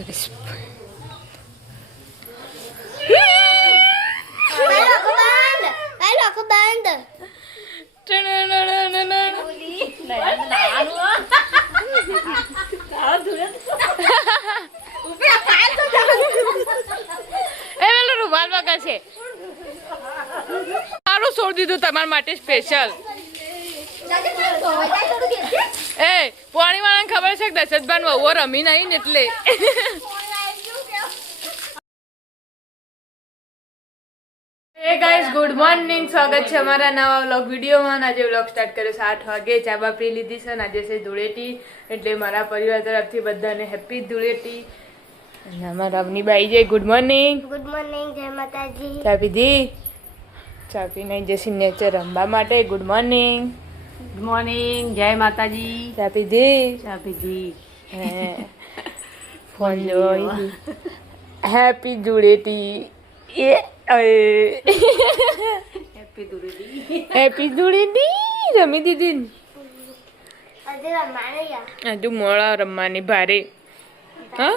કરીશ. રૂમાલ વગર છે સારું છોડી દીધું તમારા માટે સ્પેશિયલ. એ પાણી વાળાને ખબર છે કે દશરથભાઈ વહુઓ રમી નહીં ને એટલે. હે ગાઈસ, ગુડ મોર્નિંગ. સ્વાગત છે અમારા નવા વ્લોગ વિડીયોમાં. આજે વ્લોગ સ્ટાર્ટ કર્યો છે 8 વાગે. ચા બા પી લીધી છે. આજે છે ધૂળેટી, એટલે મારા પરિવાર તરફથી બધાને હેપી ધૂળેટી. અને અમારા રમણીબાઈ જય ગુડ મોર્નિંગ. ગુડ મોર્નિંગ, જય માતાજી. ચા પીધી? ચા પીને જશે નેચર રમવા માટે. Good morning. ગુડ મોર્નિંગ, જય માતાજી. ચા પીધી? ચા પીધી. ફોન જોઈ. હેપી ધૂળેટી. એ હેપી ધૂળેટી. હેપી ધૂળેટી રમી દીધી ને? આજે રમવાને યાર. હજુ મોડા રમવાની ભારે. હા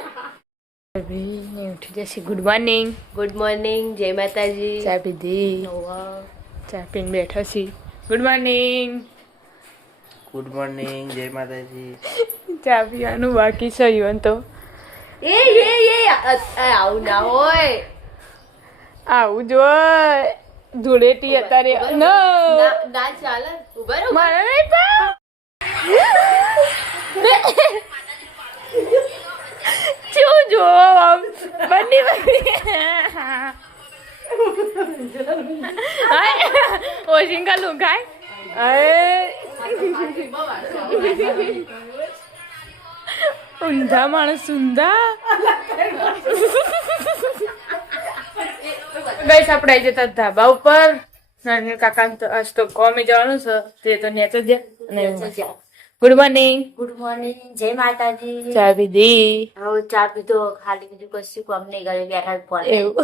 ઉઠી જશે. Good morning. ગુડ મોર્નિંગ, જય માતાજી. ચા પીધી? ચા પીને બેઠા છીએ. Good morning. ગુડ મોર્નિંગ, જય માતાજી. ચા પીવાનું બાકી છે ઈવન તો. એ આવું ના હોય. આવું જો ધૂળેટી અત્યારે ના ચાલે. ઉભા રહો. મારા નહીં પા. શું જો આમ બંને ઓશિંકા લુકાય. ઊંધા માણસ ઊંધા. ગઈસ આપણે આવી જતા ધાબા ઉપર. કાકા આજ તો કોમે જવાનું છે, તે તો નેચર જ. Good morning. ગુડ મોર્નિંગ, જય માતાજી. ચા પીધી? હવે ચા પીધો, ખાલી બીજું કશું કામ નહીં કરે, બેઠા ફોન. એવું.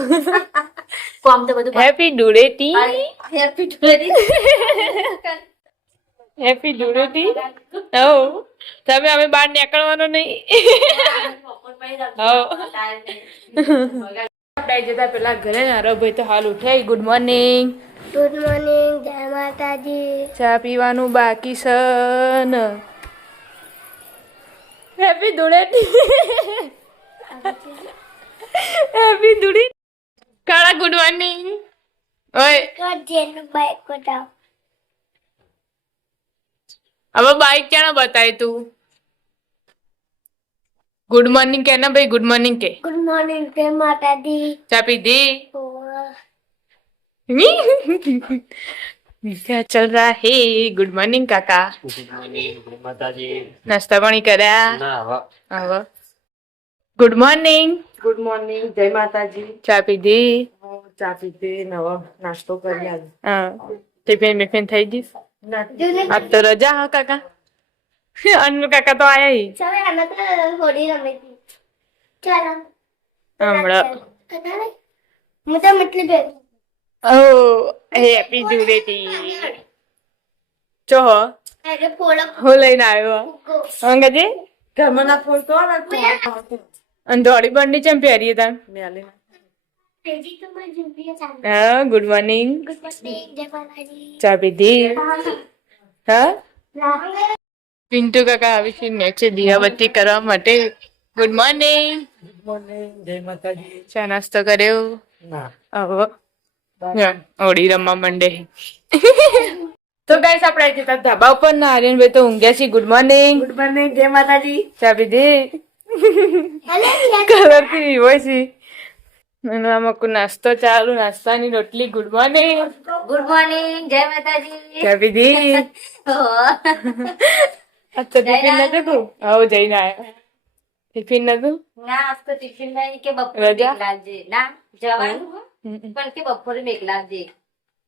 કામ તો બધું happy Dhuleti. Happy Dhuleti. Happy Dhuleti. હો તમે અમે બહાર નીકળવાનું નહીં. આપણે જતા પેલા ઘરે નારો ભાઈ તો હાલ ઉઠાઈ. Good morning. ગુડ મોર્નિંગ, જય માતાજી. ચા પીવાનું બાકી છે ને. હેપી ધૂળેટી. હેપી ધૂળેટી. કાળા ગુડ મોર્નિંગ. ઓય તો જેનું બાઈક બતાવ. હવે બાઈક ક્યાં બતાય તું? ગુડ મોર્નિંગ કે ના ભાઈ? ગુડ મોર્નિંગ કે. ગુડ મોર્નિંગ, જય માતાજી. ચા પીધી? क्या चल रहा है? गुड मॉर्निंग काका. ગુડ મોર્નિંગ, જય માતાજી. नाश्ता पानी કર્યા? ના હવે ગુડ મોર્નિંગ. ગુડ મોર્નિંગ, જય માતાજી. ચા પીધી? ચા પીધી, નવો નાસ્તો કરી. હા ટિફિન બિફિન થઈ ગઈ? આજ તો રજા હા કાકા? અનુ કાકા તો આયા હી ચાલો આને તો હોળી રમે છે. ચાલો હમણાં. હું તો મતલબ બે ઓ હેપી ધૂળેટી. ચો અરે ફોડો હું લઈને આવ્યો અંગજી ઘરમાં ફૂલ તો અને ધોળી બંડી ચમ પહેરીએ તા. તેજી તો માં જુબી ચાલે. હા ગુડ મોર્નિંગ. ગુડ મોર્નિંગ, જય માતાજી. ચા પીધી? હા રામ પિન્ટુ કાકા આવી છે નીચે દીવાબત્તી કરવા માટે. Good morning. ગુડ મોર્નિંગ, જય માતાજી. ચા નાસ્તો કર્યો? ના હવે હોળી રમવા માંડે. તો ગાઈસ આપણે આવી જતા ધાબા ઉપર ના આર્યનભાઈ તો ઊંઘ્યા છે. Good morning. ગુડ મોર્નિંગ, જય માતાજી. ચા પીધી? હેલો કલર થી હોય છે. આમાં નાસ્તો ચાલુ. નાસ્તાની રોટલી. Good morning. ગુડ મોર્નિંગ, જય માતાજી. ચા પીધી? અચ્છા ટિફિન નતું તું? આવો જઈને આવ્યા. ટિફિન નતું? ના આજ તો ટિફિન નહીં કે બપોરે રજા? મેકલાવજે. ના જવાનું હો. પણ કે બપોરે મેકલાવજે.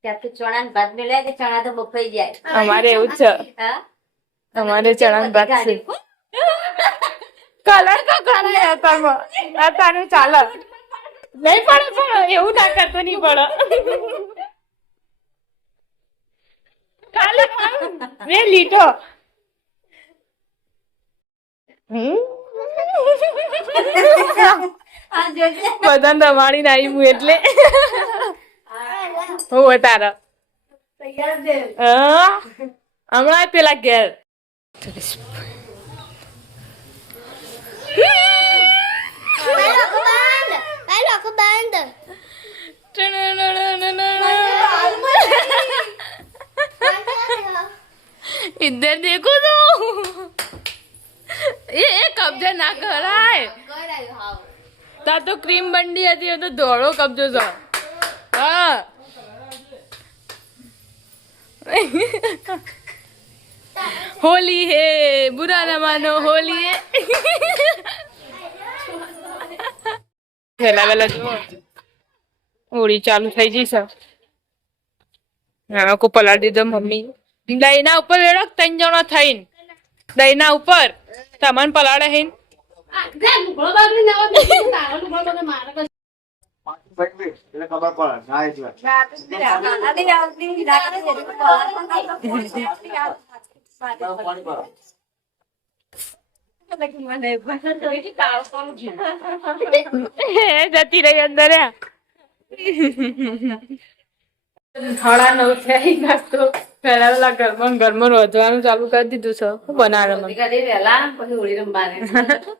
ત્યાં તો ચણા ભાત મેળવ્યા કે ચણા તો બફાઈ જાય. અમારે એવું જ છે. હા અમારે ચણા ભાત છે. કલર તો કરે તારું ચાલે નહીં પડે પણ એવું ના કરતો નહીં પડે. ખાલી મેં લીધો. બધાને રમાડીને આવી હું એટલે હું તારા હમણાં પેલા ઘેર इधर देखो तो ये कब्जा ना कराए ता तो क्रीम बंडी હતી તો ધોળો કબજો છે હા होली है बुरा न मानो होली है વેલા જો હોળી ચાલુ થઈ જઈ છે હા કો પલાળ દીધો મમ્મી દહીંના ઉપર વેળો 3 જણો થઈને દહીંના ઉપર તમન પલાળે હે જતી રહી અંદર 9:30 થઈ નાસ્તો પેલા ઘરમાં રોધવાનું ચાલુ કરી દીધું છે શું બનાવે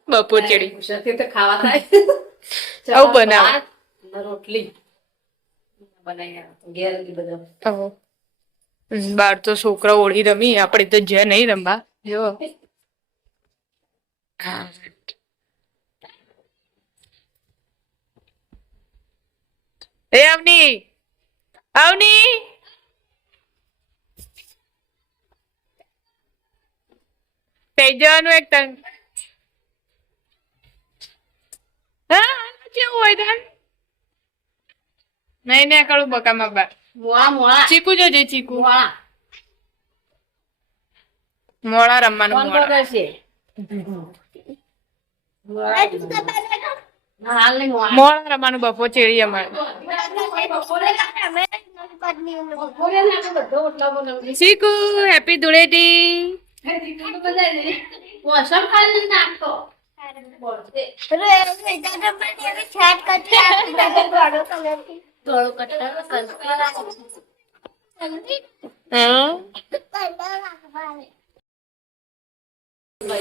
બપોર ચડી ખાવા થાય આવું બનાવે રોટલી બનાવી ઘેર બધા બાર તો છોકરા ઓળી રમી આપડે તો જે નહીં રમવા જો એ અવની અવની થઈ જવાનું એક તન હા કેવું હોય તન નહીં ને કરું બકામાં બા મોળા ચીકુ જોજે ચીકુ મોળા મોળા રમવાનું કોણ મોળા કરશે હાલ નહીં મોળા મોળા રમવાનું બપોર ચેડી અમારે ચીકુ હેપી ધૂળેટી મોસમ ખાલી નાખતો થોડો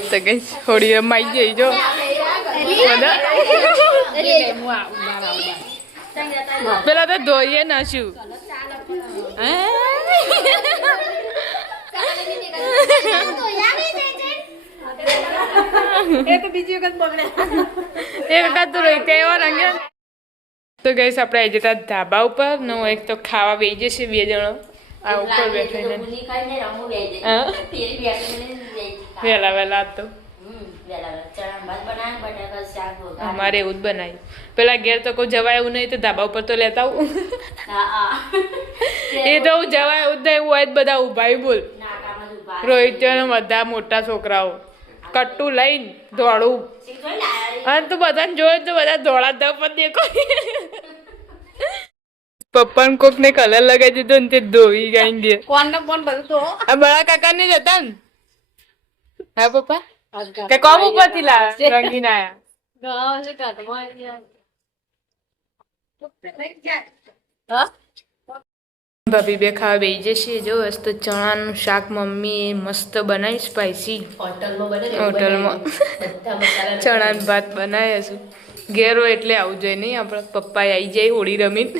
તો ગઈ થોડી રમાઈ જઈ જો પેલા તો ધોઈએ નાશું એક વખત તો રહી એવા રંગે તો ગઈશ આપણે આવી જતા ધાબા ઉપર નો એક તો ખાવા બેસી જશે 2 જણો આ ઉપર બેઠીને વેલા વેલા તો અમારે એવું જ બનાવ્યું પેલા ઘેર તો કોઈ જવાય એવું નહીં તો ધાબા ઉપર તો લેતા આવું એ તો હું જવાય એવું જ નહીં હોય જ બધા ઉભા બોલ રોહિત બધા મોટા છોકરાઓ કટ્ટુ લઈને દોડું અને તું બધાને જોયું તો બધા દોડા દ પણ દેખો પપ્પાને કોક ને કલર લગાવી દીધો ને તે ધોઈ ગઈ દે કોણ ને કોણ બધું તો આ બડા કાકા ને જતા ને હા પપ્પા કે કોમ ઉપરથી લાવ્યા રંગીન આયા ભાભી બે ખાવા બેસી જશે જો તો ચણાનું શાક મમ્મી મસ્ત બનાવી સ્પાઈસી હોટલમાં ચણાનું ભાત બનાવ્યા છું ઘેરો એટલે આવું જોઈએ નહીં આપણે પપ્પા આવી જાય હોળી રમીને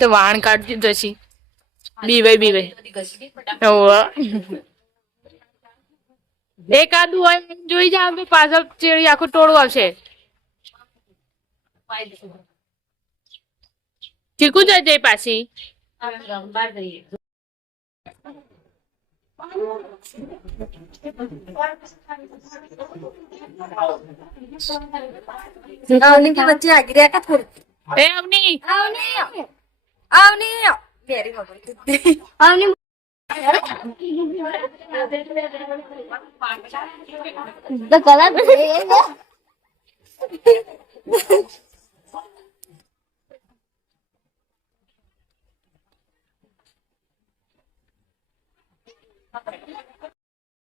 તો વાણ કાઢતી જશી બીવાય એક આદુ હોય જોઈ જા પાછળ ચેડી આખું ટોળું આવશે ચીકુ જજે પાછી बच्चे आगे रहा था फिर એ અવની मेरी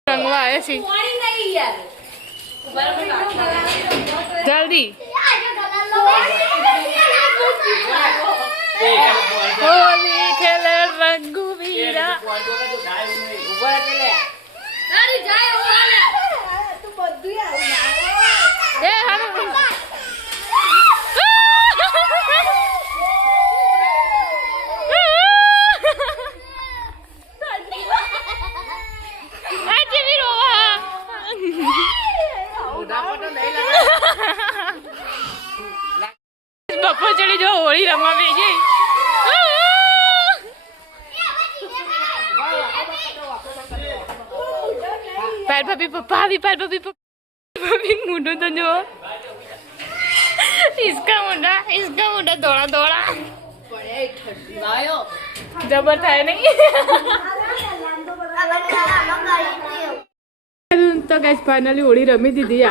રંગવા આવે છે જલ્દી હોલી ખેલે રંગુવીરા એ હારું આજે બી રોવા બપોર ચડી જો હોળી રમવા બેસી પાર ભાભી પપ્પા આવી પાર ભાભી ભાભી મુંડો તો જો इसका मुंडा दौड़ा दौड़ा जबर થાય નહીં તો ગાઈસ ફાઇનલી હોળી રમી દીધી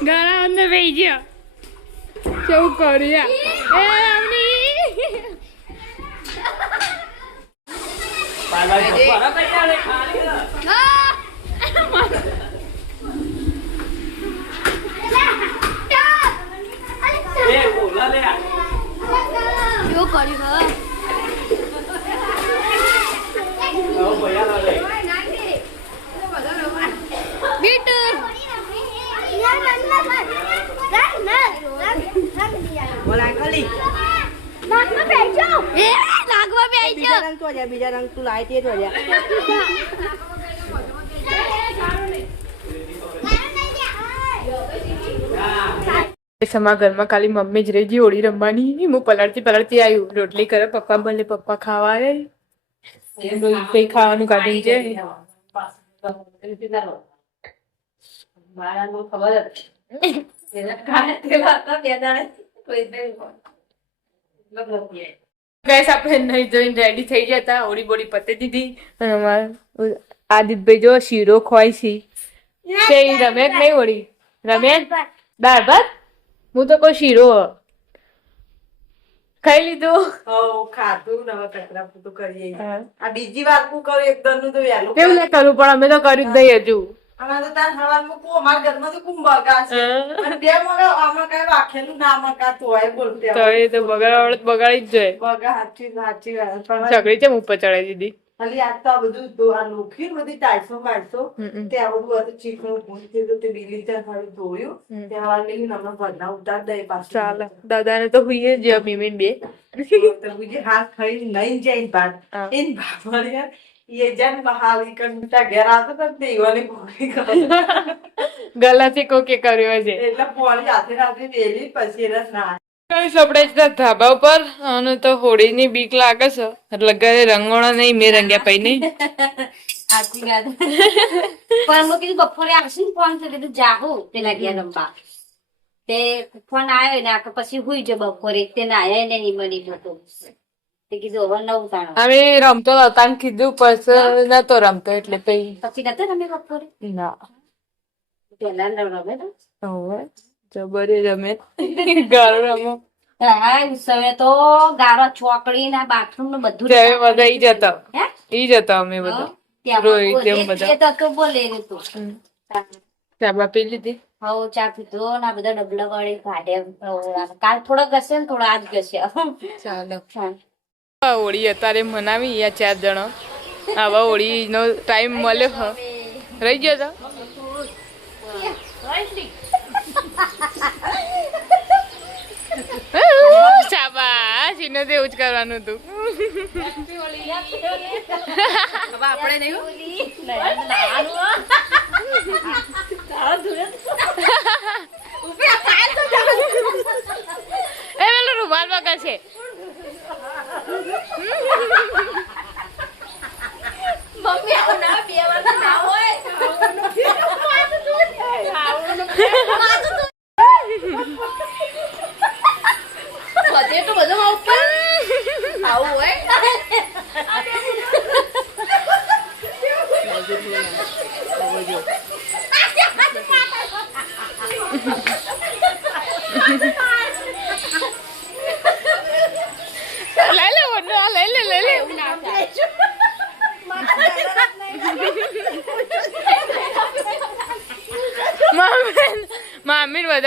ગાળા અંદર બેસી ગયા કેવું કર્યા એ અમની બીજા રંગ તું લાય તે સમા ઘરમાં ખાલી મમ્મી જ રહી હોળી રમવાની હું પલળતી આવ્યું રોટલી કરે પપ્પા ભલે પપ્પા ખાવા આવે કઈ ખાવાનું કાઢી છે ગેસ આપણે નહીં જોઈને રેડી થઈ ગયા હતા હોળી બોડી પતી દીધી અને અમારા આદિતભાઈ જો શીરો ખોય છે રમે કે નહીં હોળી રમે દાળ ભાત હું તો કોઈ શીરો ખાઈ લીધું ખાધું નવા કચરા પૂતું કરીએ આ બીજી વાર હું કરું એકદમ નું તો વહેલું કેવું ના કરું પણ અમે તો કર્યું જ નહીં હજુ અમારે તો તાર સવારમાં અમારા ઘરમાં તો ખૂબ બગાડશે અને બે મગર આમાં કઈ રાખેલું ના મકાતું હોય બોલતે તો એ તો બગાડી જ જોઈએ સાચી વાત ચકડી છે ઉપર ચડાવી દીધી ખાલી આજ તો આ બધું આ લોખી બધી ટાઈસો બાઈસો તે આ બધું હતું ચીકણું ભૂંજથી તો તે બીલી ત્યાં ખાલી ધોયું ત્યાં લઈને હમણાં ભરના ઉતાર દે પાછું ચાલે દાદાને તો હુઈએ જ મીમીન બે તો બીજી હાથ ખાઈ નહીં જાય બાદ એન ભાભળ્યા ये जन बहाली करता ઘેર આવતો તો દેવાની ભૂખી કરો ગલાથી કોકે કર્યો છે એટલે પોળી હાથે રાત્રે વેલી પછી એને ના આપણે ધાબા ઉપર અને તો હોળીની બીક લાગે છે એટલે ઘરે રંગોળા નહીં મેં રંગ્યા પઈ નહીં આખી વાત પણ હું કીધું બપોરે આવશે ને ફોન તો કીધું જાહું પેલા ગયા રમવા તે ફોન આવ્યો ને આખો પછી હુઈ જો બપોરે તે નાયા ને હિમની હતો તે કીધું હવે નવું તાણો અમે રમતો હતા કીધું પછી નતો રમતો એટલે પછી નતો રમે બપોરે ના પેલા રમે તો હવે જબરે રમે ગારો રમો હા ઉત્સવે તો ગારો ચોકડી ના બાથરૂમ નું બધું બધા ઈ જતા ઈ જતા અમે બધા રોહિત એમ બધા તો બોલે તું ચા પી લીધી હવ ચા પીધો ના બધા ડબલા વાળી કાઢે કાલ થોડો ઘસે ને થોડો આજ ઘસે ચાલો હોળી અત્યારે મનાવી યા 4 જણા આવા હોળી નો ટાઈમ મળ્યો રહી ગયો તો શાબાશ એનો તો એવું જ કરવાનું હતું આપણે એ પેલો રૂમાલ વગર છે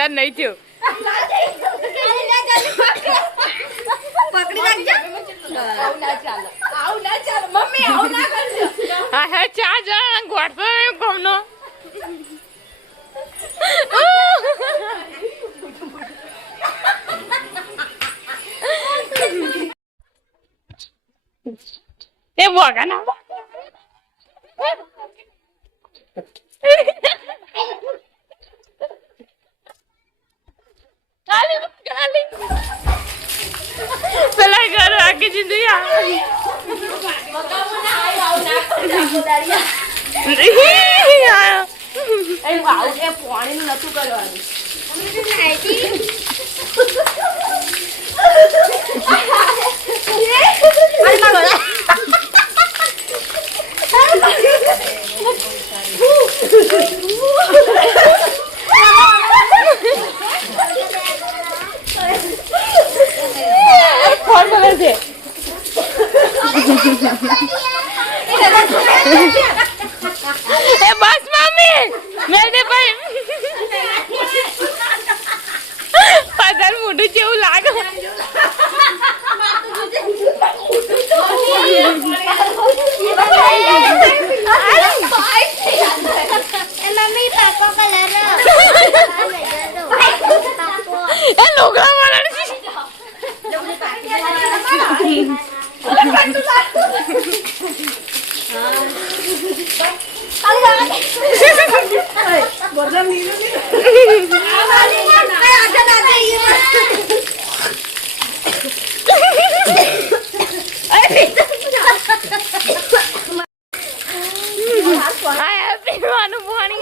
1000 નહીં થયું. હા હા 4 જણા ગોઠવો એમ કોમનો. એ બોગા ના પેલા ઘર આખી જિંદગી કોણ બોલે છે? એ બસ મમ્મી મેં ભાઈ પધાર મોઢું જેવું લાગે. એ લોગડા વાળા પીવાનું પાણી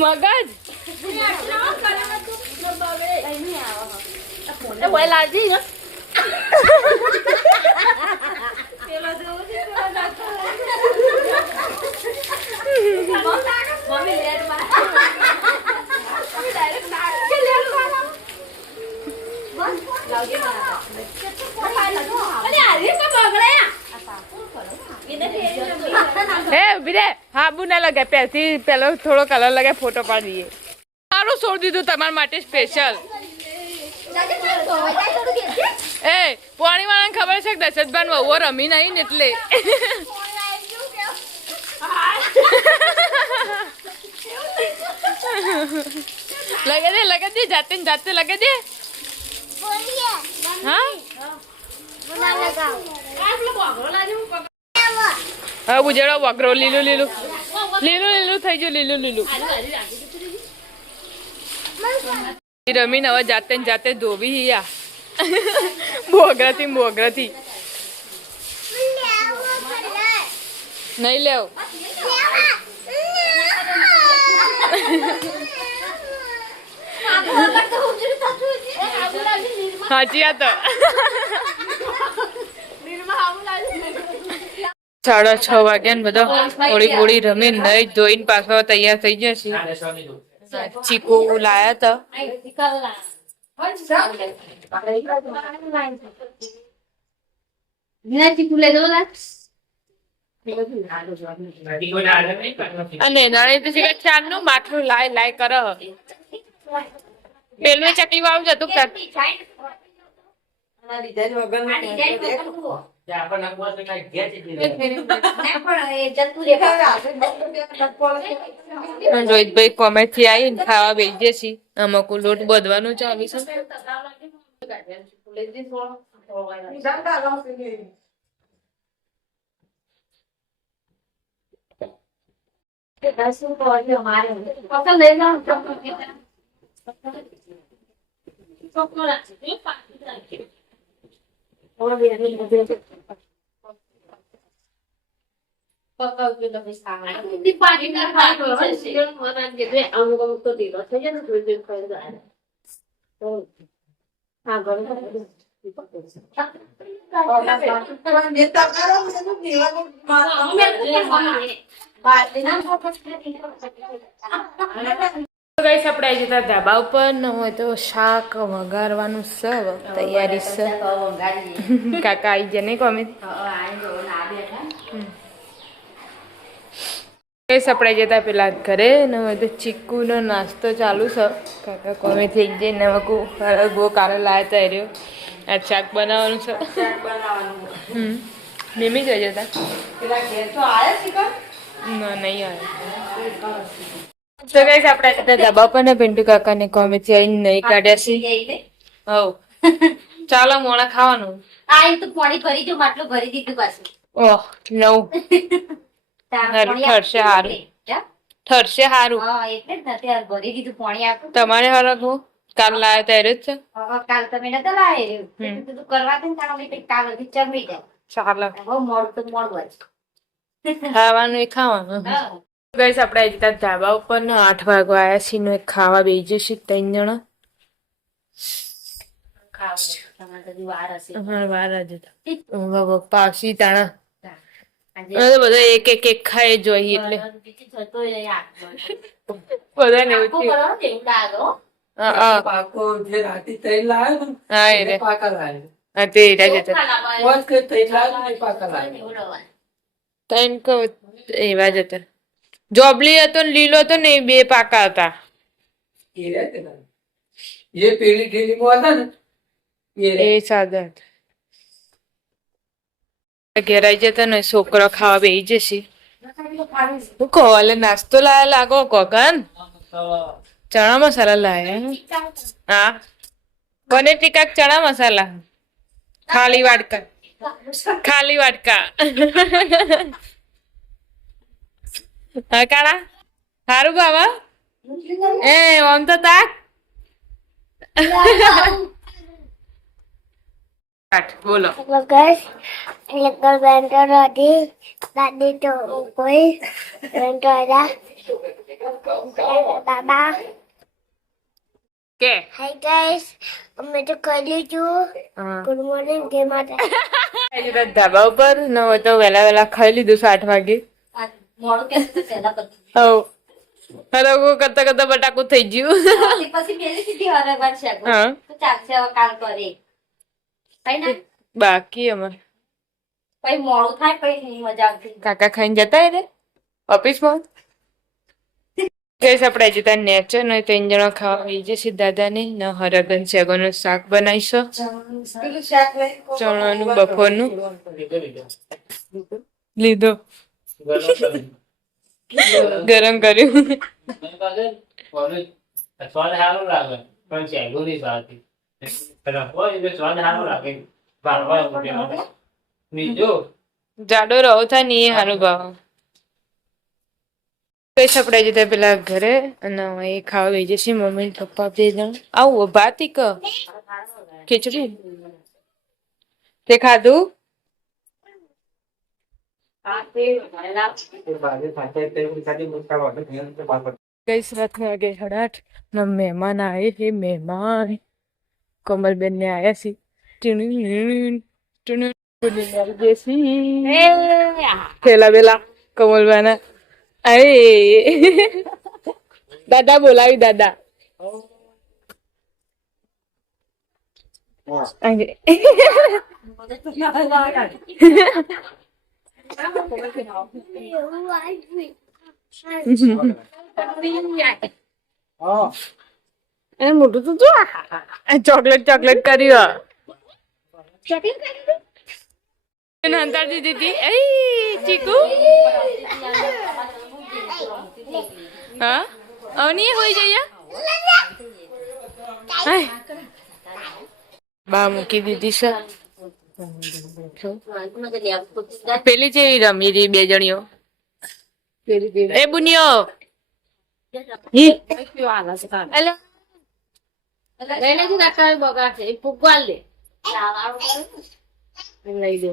મગજ હે બીરે હાબુ ના લગે પહેલથી પેલો થોડો કલર લગે ફોટો પાડી દઈએ. સારું છોડી દીધું તમારા માટે સ્પેશિયલ. એ પાણી વાળાને ખબર છે કે દશરથભાઈ વહુઓ રમી નહીં ને એટલે લગે દે જાતે ને જાતે લગે દે. હા હવે બુજેડો વગરો લીલું લીલું લીલું લીલું થઈ ગયું લીલું લીલું રમીને હવે જાતે ને જાતે ધોબી યા બોગરાથી બોગરાથી નહીં લેવ સાચી વાત. 6:30 વાગ્યા ને બધા હોળી બોળી રમી નહીં ધોઈને પાછો તૈયાર થઈ જશે. ચીકુ લાયા હતા અને નાણે તો ચાર નું માટલું લાય લાય કર પેલું ચકલી વાળું જતું રોહિતભાઈ કોમેન્ટ થી આવી ને ખાવા બેસી જશે. અમુક લોટ બધવાનું ચાલુ છે. શું કહો મારે પસંદ લઈ જાઓ પણ નેતા કરો એનું દેવાનું તો ગાઈસ આપણે આવી જતા ધાબા ઉપર ન હોય તો શાક વઘારવાનું સ તૈયારી સ કાકા આવી જાય નહીં કોમે ગાઈસ આપણે આવી જતા પેલા ઘરે ન હોય તો ચીકુનો નાસ્તો ચાલુ છે કાકા કોમે થઈ જાય ને મકુ બહુ કાલે લાયા તા રહ્યો આ શાક બનાવવાનું છે નિમી જઈ જતા પેલા ઘેર તો આયા છે કા ના નહીં આવે તો ગાઈસ આપણે જતા ધાબા પર ને પિન્ટુ કાકા ને કોમે થી આવીને નહીં કાઢ્યા છે હવ ચાલો મોણા ખાવાનું તો પાણી ભરી જો માટલું ભરી દીધું પાછું ઓહ નવ ઠરશે હારું ઠરશે હારું હા એટલે જ નથી યાર ભરી દીધું પાણી આપું તમારે હરખવું કાલ લાયા ત્યારે જ છે કાલ તમે નતા લાવે તું કરવા દે ને તારા કઈ કાલ હજી ચમી જાય ચાલો બહુ મોડું તો મોડું જ ખાવાનું એ ખાવાનું ગાઈસ આપણે આવી જતા ધાબા ઉપર ને 8 વાગવા આવ્યા છીએ ને ખાવા બેસી જશે 3 જણા અમારે વાર જ હતા પાછી તાણા બધા એક એક એક ખાય જોઈએ એટલે બધા ને એવું થયું. હા પાકો જે રાતી તૈલ લાવ્યો ને હા એ રે પાકા લાવ્યો હા તે રાજ હતા વાત કે તૈલ લાવ્યો ને પાકા લાવ્યો તૈન કો એવા જ હતા જોબલી હતો ને લીલો હતો ને એ બે પાકા હતા એ રે તે ના. એ પેલી ઠેલીમાં હતા ને એ રે. એ સાદા હતા ઘેરાઈ જતા ને છોકરો ખાવા બેસી જશે હું કહો એટલે નાસ્તો લાયા લાગો કોકન ચણા મસાલા લાયા હા પનીર ટીકા ચણા મસાલા ખાલી વાટકા હા કાળા સારું બાબા એ આમ તો તાક બોલો Bagus, lekar bentor tadi tuh kue bentor ada baba. કે Hai guys, અમે તો કરી છું. Good morning, જય માતા. ધાબા ઉપર ન હોય તો વહેલા ખાઈ લીધું 8 વાગે મોડું કે પહેલા બધું હવ હરગો કરતા કરતા બટાકું થઈ ગયું પછી પેલી સીધી હરગવા છે હા તો ચાલશે હવે કાલ કરે કઈ ના બાકી અમારે પછી મોડું થાય પછી મજા આવતી કાકા ખાઈને જતા રે ઓફિસમાં ગેસ આપણે જતા નેચર નો 3 જણા ખાવા આવી જશે દાદા ને ન હરગન શેગોનું શાક બનાવીશું પેલું શાક લઈ ચણાનું બપોરનું લીધો ગરમ કર્યું સ્વાદ સારો લાગે પણ ચેગું નહીં ભાવતી હોય એટલે સ્વાદ સારો લાગે ભાવવા બીજો જાડો રહો થાય ને એ સારું ભાવ કઈ સપડાઈ જતા પેલા ઘરે અને એ ખાવા ગઈ જશે મમ્મી ને પપ્પા 2 જણ આવું ભાતી ક ખીચડી તે ખાધું ગઈ 7 વાગે 8:30 ના મહેમાન આए છે મહેમાન કમલબેન ને આયા છે થેલા બેલા કમલબાના અરે દાદા બોલાવી દાદા એને મોટું તો જો ચોકલેટ કર્યું અંતર દીધી હતી એ ચીકુ હા અવની હોઈ જઈએ બા મૂકી દીધી છે પેલી જેવી રમી રહી 2 જણીઓ એ બુનિયો અલા લઈ દે